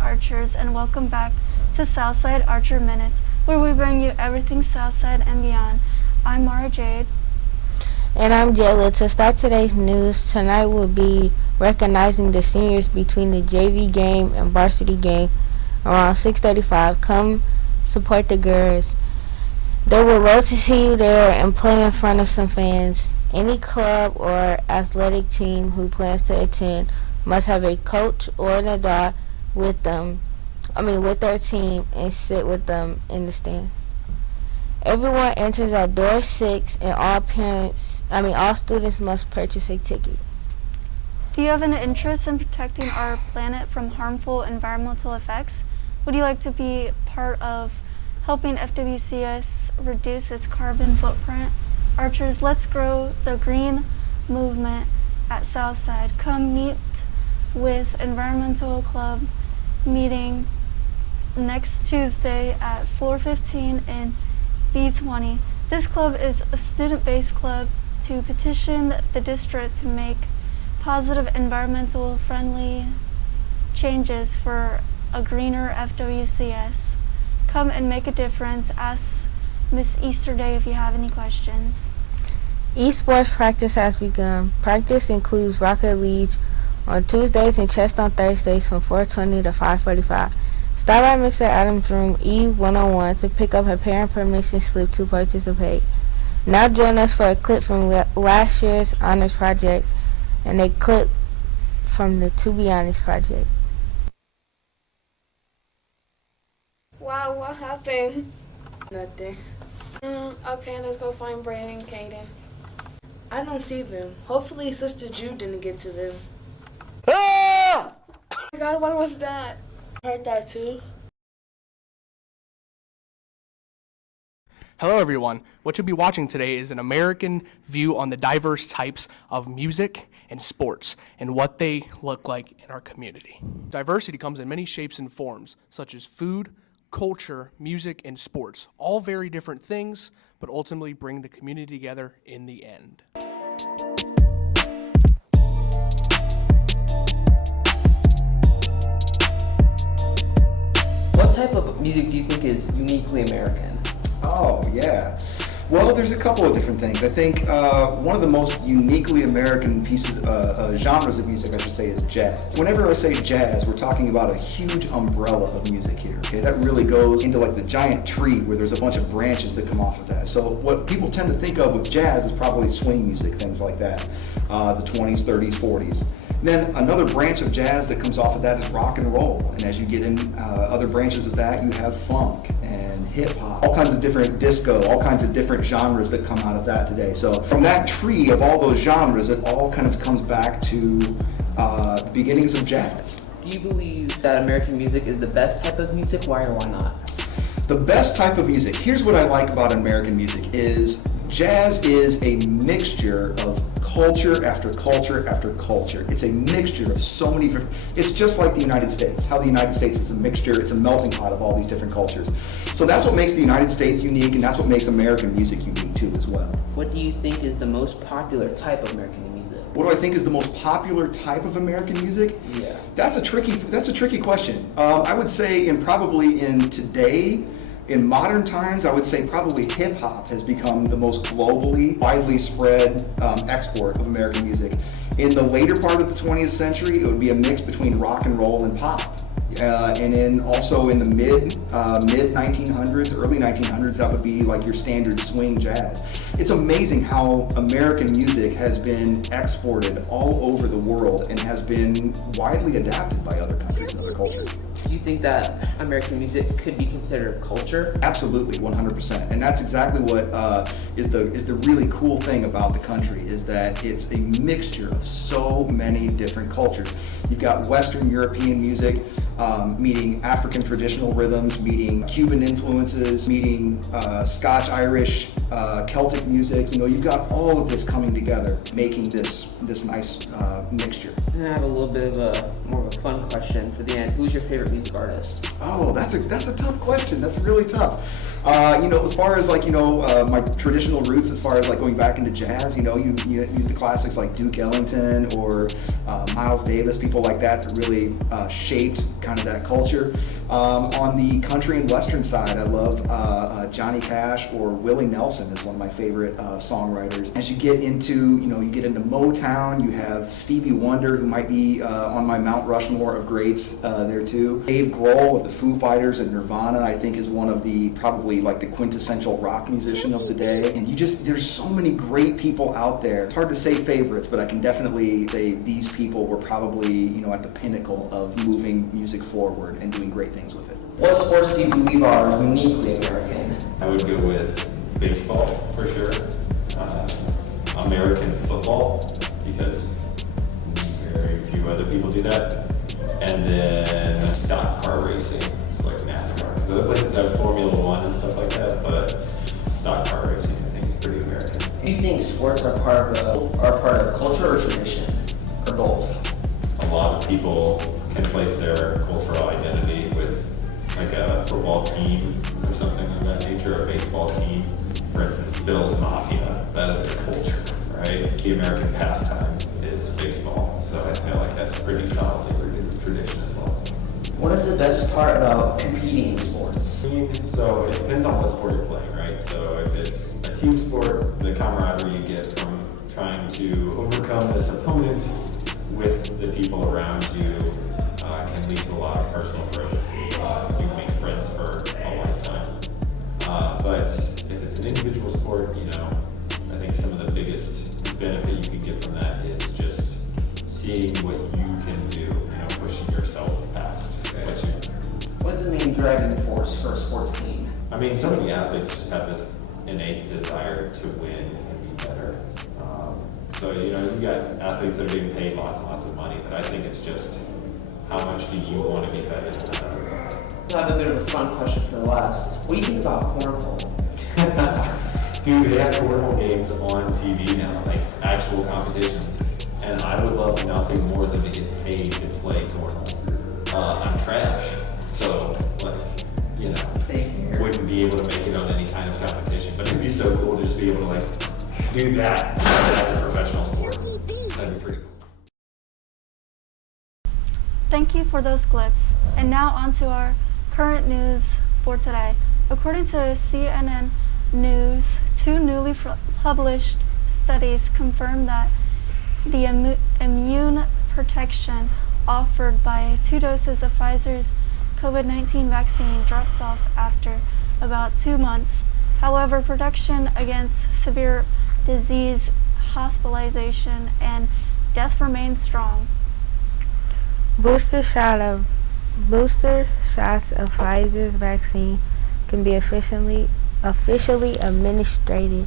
Archers, and welcome back to Southside Archer Minutes, where we bring you everything Southside and beyond. I'm Mara Jade. And I'm Jayla. To start today's news, tonight will be recognizing the seniors between the JV game and varsity game around 6:35. Come support the girls. They would love to see you there and play in front of some fans. Any club or athletic team who plans to attend must have a coach or an adult with their team and sit with them in the stand. Everyone enters at door 6 and all students must purchase a ticket. Do you have an interest in protecting our planet from harmful environmental effects? Would you like to be part of helping FWCS reduce its carbon footprint? Archers, let's grow the green movement at Southside. Come meet with Environmental Club meeting next Tuesday at 4:15 in B20. This club is a student-based club to petition the district to make positive environmental friendly changes for a greener FWCS. Come and make a difference. Ask Miss Easterday if you have any questions. Esports practice has begun. Practice includes Rocket League on Tuesdays and chess on Thursdays from 4:20 to 5:45. Stop by Mr. Adams' room E101 to pick up a parent permission slip to participate. Now join us for a clip from last year's honors project and a clip from the To Be Honest project. Wow, what happened? Nothing. Okay, let's go find Brandon and Kaden. I don't see them. Hopefully Sister Jude didn't get to them. Oh my god, what was that? Heard that too. Hello everyone. What you'll be watching today is an American view on the diverse types of music and sports and what they look like in our community. Diversity comes in many shapes and forms, such as food, culture, music, and sports. All very different things, but ultimately bring the community together in the end. What type of music do you think is uniquely American? Oh, yeah. Well, there's a couple of different things. I think one of the most uniquely American genres of music, I should say, is jazz. Whenever I say jazz, we're talking about a huge umbrella of music here, okay? That really goes into like the giant tree where there's a bunch of branches that come off of that. So what people tend to think of with jazz is probably swing music, things like that, the 20s, 30s, 40s. Then another branch of jazz that comes off of that is rock and roll. And as you get in other branches of that, you have funk and hip hop, all kinds of different disco, all kinds of different genres that come out of that today. So from that tree of all those genres, it all kind of comes back to the beginnings of jazz. Do you believe that American music is the best type of music? Why or why not? The best type of music, here's what I like about American music, is jazz is a mixture of culture after culture after culture. It's a mixture of so many different, it's just like the United States, how the United States is a mixture, it's a melting pot of all these different cultures. So that's what makes the United States unique, and that's what makes American music unique too as well. What do you think is the most popular type of American music? What do I think is the most popular type of American music? Yeah. That's a tricky question. I would say in modern times, I would say probably hip hop has become the most globally, widely spread export of American music. In the later part of the 20th century, it would be a mix between rock and roll and pop. And then also in the mid 1900s, early 1900s, that would be like your standard swing jazz. It's amazing how American music has been exported all over the world and has been widely adapted by other countries and other cultures. Do you think that American music could be considered culture? Absolutely, 100%. And that's exactly what is the really cool thing about the country, is that it's a mixture of so many different cultures. You've got Western European music, meeting African traditional rhythms, meeting Cuban influences, meeting Scotch-Irish, Celtic music. You know, you've got all of this coming together, making this nice mixture. And I have a little bit of more of a fun question for the end. Who's your favorite music artist? Oh, that's a tough question. That's really tough. As far as my traditional roots, as far as like going back into jazz, you use the classics like Duke Ellington or Miles Davis, people like that really shaped kind of that culture. On the country and western side, I love Johnny Cash or Willie Nelson is one of my favorite songwriters. As you get into, Motown, you have Stevie Wonder, who might be on my Mount Rushmore of greats there too. Dave Grohl of the Foo Fighters and Nirvana, I think, is one of the probably like the quintessential rock musician of the day. And there's so many great people out there. It's hard to say favorites, but I can definitely say these people were probably, at the pinnacle of moving music forward and doing great things with it. What sports do you believe are uniquely American? I would go with baseball for sure. American football, because very few other people do that. And then stock car racing, so like NASCAR. Because other places have Formula One and stuff like that, but stock car racing I think is pretty American. Do you think sports are part of culture or tradition, or both? A lot of people can place their cultural identity with like a football team or something of that nature, a baseball team. For instance, Bill's Mafia, that is a culture, right? The American pastime is baseball, so I feel like that's pretty solidly rooted in tradition as well. What is the best part about competing in sports? So it depends on what sport you're playing, right? So if it's a team sport, the camaraderie you get from trying to overcome this opponent with the people around you can lead to a lot of personal growth. You make friends for a lifetime. But if it's an individual sport, I think some of the biggest benefit you can get from that is just seeing what you can do, pushing yourself past what you. What is the main driving force for a sports team? I mean, so many athletes just have this innate desire to win and be better. So, you got athletes that are being paid lots and lots of money, but I think it's just how much do you want to get better than that? I have a bit of a fun question for the last. What do you think about cornhole? Dude, they have cornhole games on TV now, like actual competitions, and I would love nothing more than to get paid to play cornhole. I'm trash, so Same here. wouldn't be able to make it on any kind of competition, but it'd be so cool to just be able to do that as a professional sport. That'd be pretty cool. Thank you for those clips. And now on to our current news for today. According to CNN News, two newly published studies confirm that the immune protection offered by 2 doses of Pfizer's COVID-19 vaccine drops off after about 2 months. However, protection against severe disease, hospitalization, and death remains strong. Booster shots of Pfizer's vaccine can be officially administered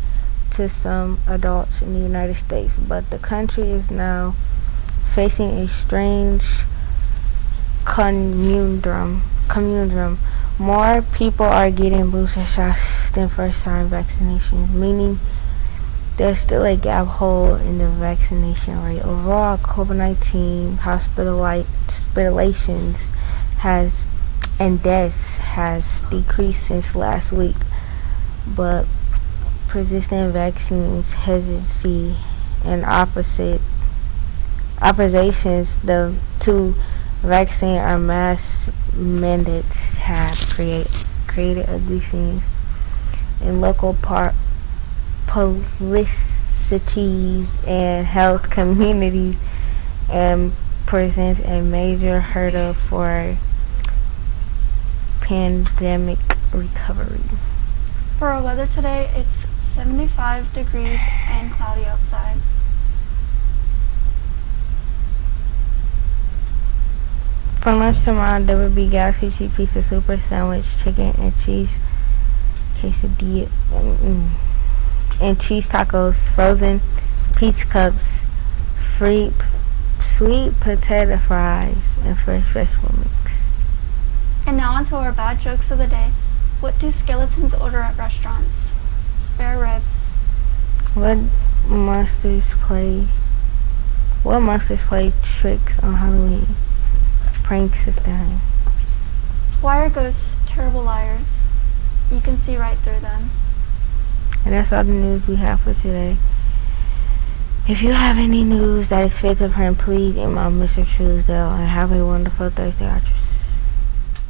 to some adults in the United States, but the country is now facing a strange conundrum. More people are getting booster shots than first-time vaccination, meaning there's still a gap hole in the vaccination rate. Overall, COVID-19 hospitalizations and deaths has decreased since last week, but persistent vaccines hesitancy and oppositions to vaccine or mass mandates have created ugly scenes in local publicities and health communities, and presents a major hurdle for pandemic recovery. For our weather today, it's 75 degrees and cloudy outside. For lunch tomorrow, there will be Galaxy Cheese Pizza, Super Sandwich, Chicken and Cheese Quesadilla, and cheese tacos, frozen pizza cups, sweet potato fries, and fresh vegetable mix. And now on to our bad jokes of the day. What do skeletons order at restaurants? Spare ribs. What monsters play tricks on Halloween? prank system. Why are ghosts terrible liars? You can see right through them. And that's all the news we have for today. If you have any news that is fit to print, please email Mr. Truesdale, and have a wonderful Thursday, Archers.